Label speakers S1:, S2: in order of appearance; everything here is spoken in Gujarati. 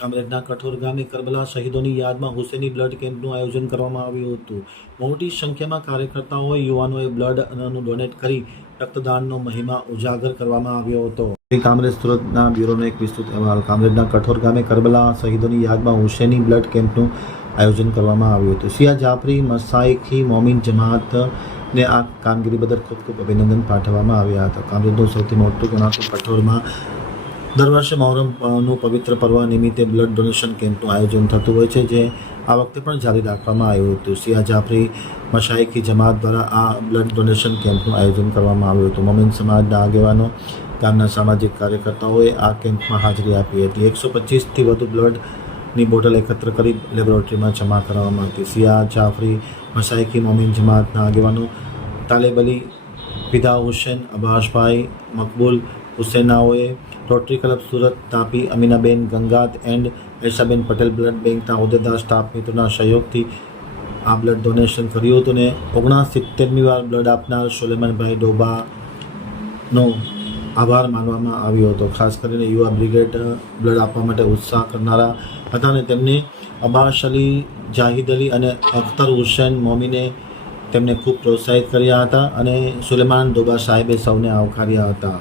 S1: કામરેજના કઠોર ગામે કરબલા શહીદોની યાદમાં હુસેની બ્લડ કેમ્પનું આયોજન કરવામાં આવ્યું હતું. મોટી સંખ્યામાં કાર્યકર્તાઓએ યુવાનોએ બ્લડ ડોનેટ કરી રક્તદાનનો મહિમા ઉજાગર કરવામાં આવ્યો હતો. કામરેજ સુરતના બ્યુરોનો એક વિસ્તૃત અહેવાલ. કામરેજના કઠોર ગામે કરબલા શહીદોની યાદમાં હુસેની બ્લડ કેમ્પનું આયોજન કરવામાં આવ્યું હતું. સિયા જાફરી મસાઈખી મોમિન જમાત ને આ કામગીરી બદલ ખૂબ ખૂબ અભિનંદન પાઠવવામાં આવ્યા હતા. કામરેજનું સૌથી મોટું ગણાતું કઠોરમાં દર વર્ષે મહોરમનું પવિત્ર પર્વ નિમિત્તે બ્લડ ડોનેશન કેમ્પનું આયોજન થતું હોય છે, જે આ વખતે પણ જારી રાખવામાં આવ્યું હતું. સિયા જાફરી મશાઈકી જમાત દ્વારા આ બ્લડ ડોનેશન કેમ્પનું આયોજન કરવામાં આવ્યું હતું. મમીન સમાજના આગેવાનો, ગામના સામાજિક કાર્યકર્તાઓએ આ કેમ્પમાં હાજરી આપી હતી. એકસો પચીસથી વધુ બ્લડની બોટલ એકત્ર કરી લેબોરેટરીમાં જમા કરાવવામાં હતી. સિયા જાફરી મશાઈકી મોમિન જમાતના આગેવાનો Taleb Ali Fida Husen Abbasbhai Maqbool હુસેનાઓએ rotary club Surat Tapi Aminaben Gangat and Eshaben Patel blood બેંકના હોદ્દેદાર સ્ટાફ મિત્રોના સહયોગથી આ બ્લડ ડોનેશન કર્યું હતું ને ઓગણસિત્તેરમી વાર બ્લડ આપનાર સુલેમાનભાઈ ડોબાનો આભાર માનવામાં આવ્યો હતો. ખાસ કરીને યુવા બ્રિગેડ બ્લડ આપવા માટે ઉત્સાહ કરનારા હતા અને તેમને અબાશ અલી, જાહિદ અલી અને અખ્તર હુસેન મોમીને તેમને ખૂબ પ્રોત્સાહિત કર્યા હતા અને સુલેમાન ડોબા સાહેબે સૌને આવકાર્યા હતા.